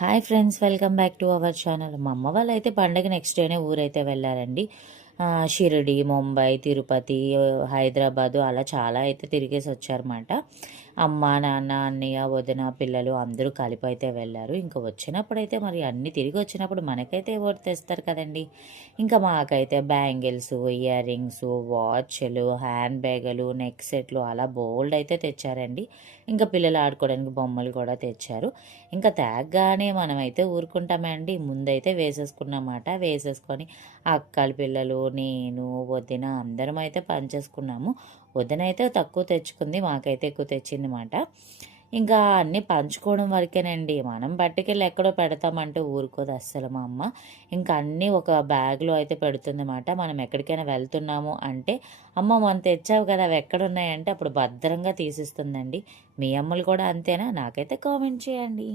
Hi friends, welcome back to our channel. మా అమ్మ వాళ్ళు అయితే పండగ నెక్స్ట్ డేనే ఊరైతే వెళ్ళారండి. షిరిడి, ముంబై, తిరుపతి, హైదరాబాదు అలా చాలా అయితే తిరిగేసి వచ్చారన్నమాట. అమ్మ, నాన్న, అన్నయ్య, వదిన, పిల్లలు అందరూ కలిపి అయితే వెళ్ళారు. ఇంకా వచ్చినప్పుడైతే మరి అన్నీ తిరిగి వచ్చినప్పుడు మనకైతే ఓటు తెస్తారు కదండి. ఇంకా మాకైతే బ్యాంగిల్స్, ఇయర్ రింగ్స్, వాచ్లు, హ్యాండ్ బ్యాగులు, నెక్ సెట్లు అలా బోల్డ్ అయితే తెచ్చారండి. ఇంకా పిల్లలు ఆడుకోవడానికి బొమ్మలు కూడా తెచ్చారు. ఇంకా తేగ్గానే మనమైతే ఊరుకుంటామండి. ముందైతే వేసేసుకున్నమాట. వేసేసుకొని అక్కల పిల్లలు, నేను, వదిన అందరం అయితే పంచేసుకున్నాము. వదిన అయితే తక్కువ తెచ్చుకుంది, మాకైతే ఎక్కువ తెచ్చిందన్నమాట. ఇంకా అన్నీ పంచుకోవడం వరకేనండి. మనం పట్టుకెళ్ళి ఎక్కడో పెడతామంటే ఊరుకోదు అస్సలు మా అమ్మ. ఇంకా అన్నీ ఒక బ్యాగ్లో అయితే పెడుతుందన్నమాట. మనం ఎక్కడికైనా వెళ్తున్నాము అంటే, అమ్మ మొన్న తెచ్చావు కదా అవి ఎక్కడున్నాయంటే అప్పుడు భద్రంగా తీసిస్తుందండి. మీ అమ్మలు కూడా అంతేనా? నాకైతే కామెంట్ చేయండి.